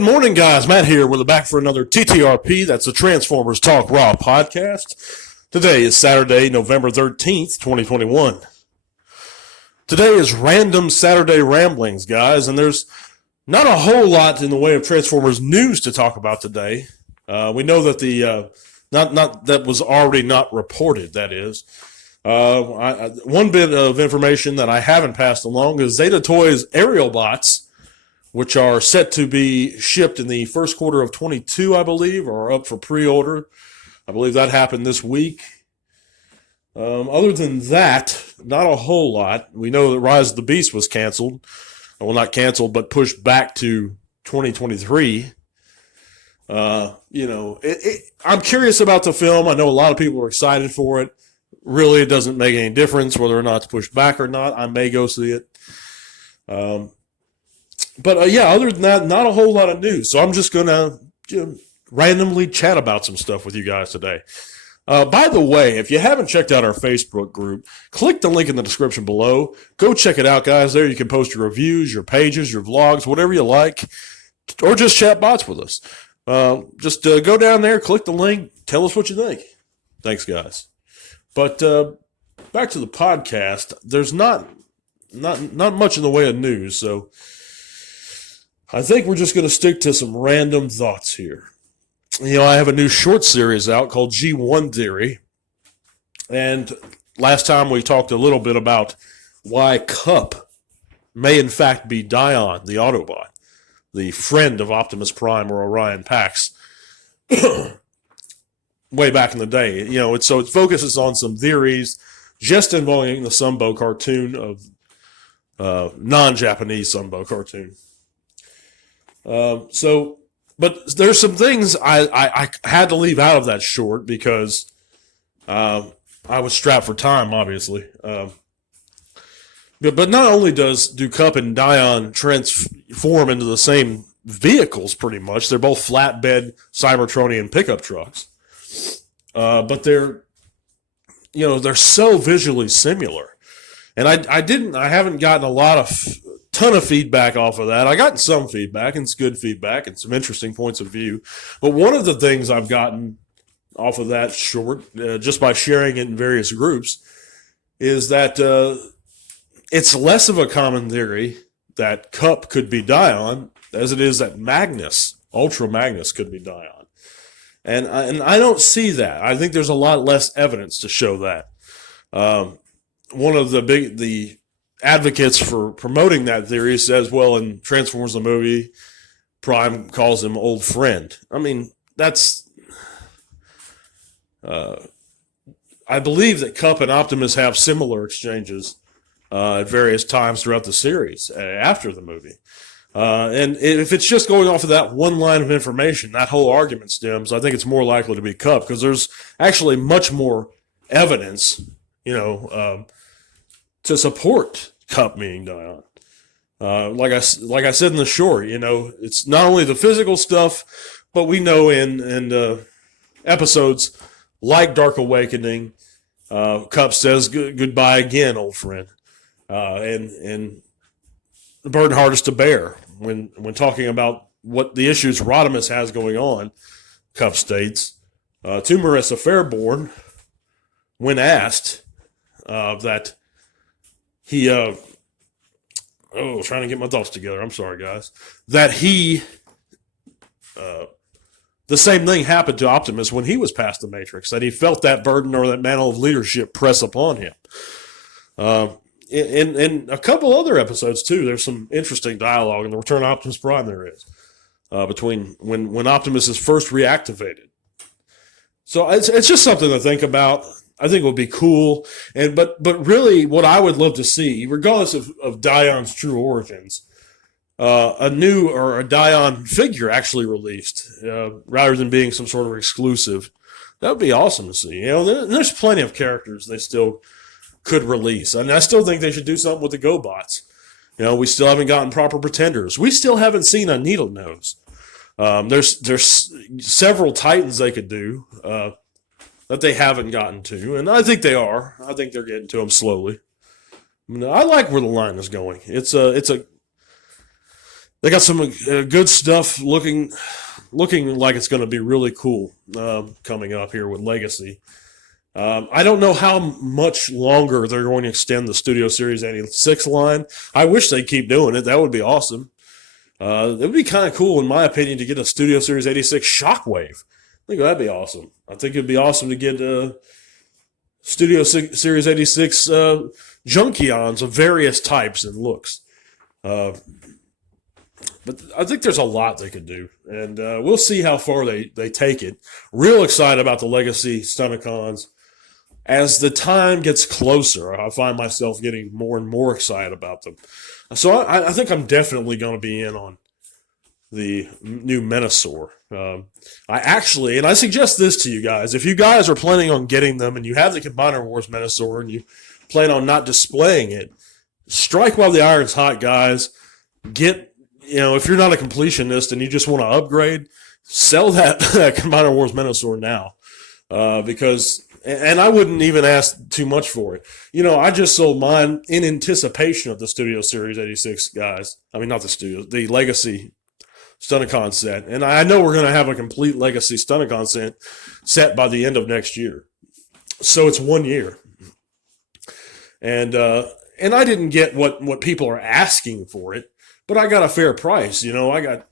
Good morning, guys. Matt here. We're back for another TTRP. That's the Transformers Talk Raw podcast. Today is Saturday, November 13th, 2021. Today is Random Saturday Ramblings, guys, and there's not a whole lot in the way of Transformers news to talk about today. We know that that was already not reported, that is. One bit of information that I haven't passed along is Zeta Toys Aerial Bots, which are set to be shipped in the first quarter of 22, I believe, or up for pre-order. I believe that happened this week. Other than that, not a whole lot. We know that Rise of the Beast was canceled. Well, not canceled, but pushed back to 2023. I'm curious about the film. I know a lot of people are excited for it. Really, it doesn't make any difference whether or not it's pushed back or not. I may go see it. But other than that, not a whole lot of news. So I'm just going to randomly chat about some stuff with you guys today. By the way, if you haven't checked out our Facebook group, click the link in the description below. Go check it out, guys. There you can post your reviews, your pages, your vlogs, whatever you like, or just chat bots with us. Just go down there, click the link, tell us what you think. Thanks, guys. But back to the podcast. There's not much in the way of news, so I think we're just going to stick to some random thoughts here. I have a new short series out called G1 Theory. And last time we talked a little bit about why Kup may in fact be Dion, the Autobot, the friend of Optimus Prime or Orion Pax, way back in the day. It focuses on some theories just involving the Sunbow cartoon of non-Japanese Sunbow cartoon. But there's some things I had to leave out of that short because I was strapped for time, obviously. But not only do Kup and Dion transform into the same vehicles, pretty much. They're both flatbed Cybertronian pickup trucks. But they're so visually similar. And I haven't gotten a ton of feedback off of that. I got some feedback, and it's good feedback, and some interesting points of view. But one of the things I've gotten off of that short, just by sharing it in various groups, is that it's less of a common theory that Kup could be Dion as it is that Magnus, Ultra Magnus, could be Dion. And I don't see that. I think there's a lot less evidence to show that. One of the advocates for promoting that theory says, well, in Transformers the movie, Prime calls him old friend. I mean, that's... I believe that Kup and Optimus have similar exchanges at various times throughout the series after the movie. And if it's just going off of that one line of information, that whole argument stems, I think it's more likely to be Kup, because there's actually much more evidence, to support Kup being Dion. Like I said in the short, it's not only the physical stuff, but we know in episodes like Dark Awakening, Kup says goodbye again, old friend, and the burden hardest to bear when talking about what the issues Rodimus has going on. Kup states to Marissa Fairborn, when asked that he trying to get my thoughts together. I'm sorry, guys. That the same thing happened to Optimus when he was past the Matrix, that he felt that burden or that mantle of leadership press upon him. In a couple other episodes, too, there's some interesting dialogue in the Return of Optimus Prime there is, between when Optimus is first reactivated. So it's just something to think about. I think it would be cool. But really what I would love to see, regardless of Dion's true origins, a new or a Dion figure actually released, rather than being some sort of exclusive. That would be awesome to see. There's plenty of characters they still could release. And I still think they should do something with the GoBots. We still haven't gotten proper Pretenders. We still haven't seen a Needle Nose. There's several Titans they could do, that they haven't gotten to, and I think they are. I think they're getting to them slowly. I like where the line is going. It's a They got some good stuff looking like it's going to be really cool coming up here with Legacy. I don't know how much longer they're going to extend the Studio Series 86 line. I wish they'd keep doing it. That would be awesome. It would be kind of cool, in my opinion, to get a Studio Series 86 Shockwave. I think that'd be awesome. I think it'd be awesome to get Studio Series 86 Junkions of various types and looks. But I think there's a lot they could do, and we'll see how far they take it. Real excited about the Legacy Stunticons. As the time gets closer, I find myself getting more and more excited about them. So I think I'm definitely going to be in on the new Menasor. I actually, and I suggest this to you guys, if you guys are planning on getting them and you have the Combiner Wars Menasor and you plan on not displaying it, strike while the iron's hot, guys. Get, if you're not a completionist and you just want to upgrade, sell that Combiner Wars Menasor now. Because, and I wouldn't even ask too much for it. I just sold mine in anticipation of the Studio Series 86 guys. I mean, not the Legacy Stunticon set. And I know we're going to have a complete Legacy Stunticon set by the end of next year. So it's 1 year. And I didn't get what people are asking for it, but I got a fair price. I got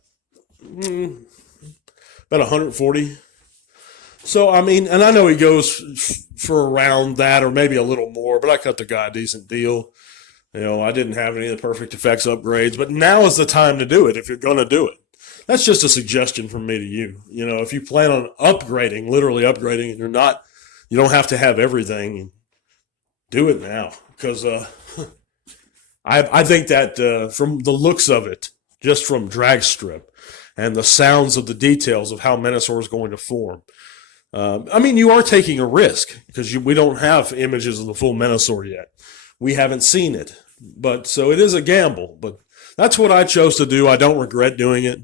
about 140. So, I mean, and I know he goes for around that or maybe a little more, but I cut the guy a decent deal. I didn't have any of the Perfect Effects upgrades, but now is the time to do it if you're going to do it. That's just a suggestion from me to you. If you plan on upgrading, literally upgrading, and you don't have to have everything, do it now. Because I think that from the looks of it, just from drag strip and the sounds of the details of how Menasor is going to form, you are taking a risk because we don't have images of the full Menasor yet. We haven't seen it. But so it is a gamble. But that's what I chose to do. I don't regret doing it.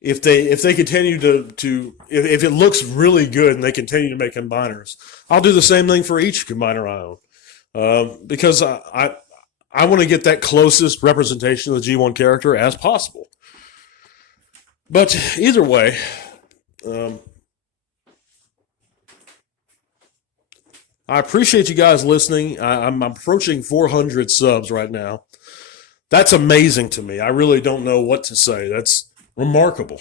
If they continue if it looks really good and they continue to make combiners, I'll do the same thing for each combiner I own. Because I want to get that closest representation of the G1 character as possible. But either way, I appreciate you guys listening. I'm approaching 400 subs right now. That's amazing to me. I really don't know what to say. That's remarkable.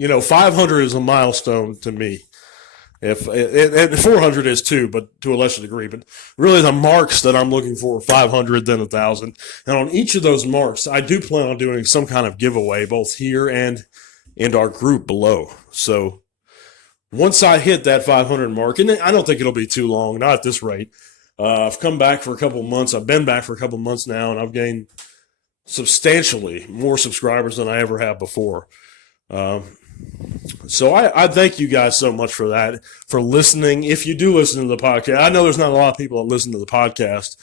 500 is a milestone to me. And 400 is too, but to a lesser degree. But really, the marks that I'm looking for are 500, then 1,000. And on each of those marks, I do plan on doing some kind of giveaway, both here and in our group below. So once I hit that 500 mark, and I don't think it'll be too long, not at this rate. I've come back for a couple months. I've been back for a couple months now, and I've gained substantially more subscribers than I ever have before. So I thank you guys so much for that, for listening. If you do listen to the podcast, I know there's not a lot of people that listen to the podcast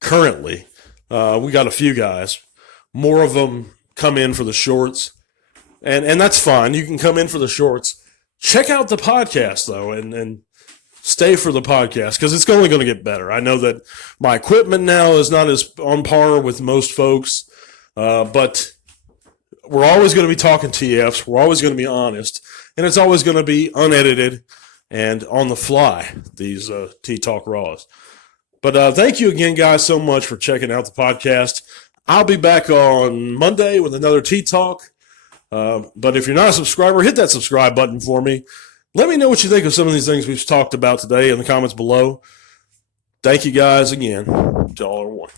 currently. We got a few guys. More of them come in for the shorts, and that's fine. You can come in for the shorts. Check out the podcast, though, and stay for the podcast, because it's only going to get better. I know that my equipment now is not as on par with most folks, but we're always going to be talking TFs. We're always going to be honest, and it's always going to be unedited and on the fly, these T-Talk Raws. But thank you again, guys, so much for checking out the podcast. I'll be back on Monday with another T-Talk. But if you're not a subscriber, hit that subscribe button for me. Let me know what you think of some of these things we've talked about today in the comments below. Thank you guys again. Y'all are one.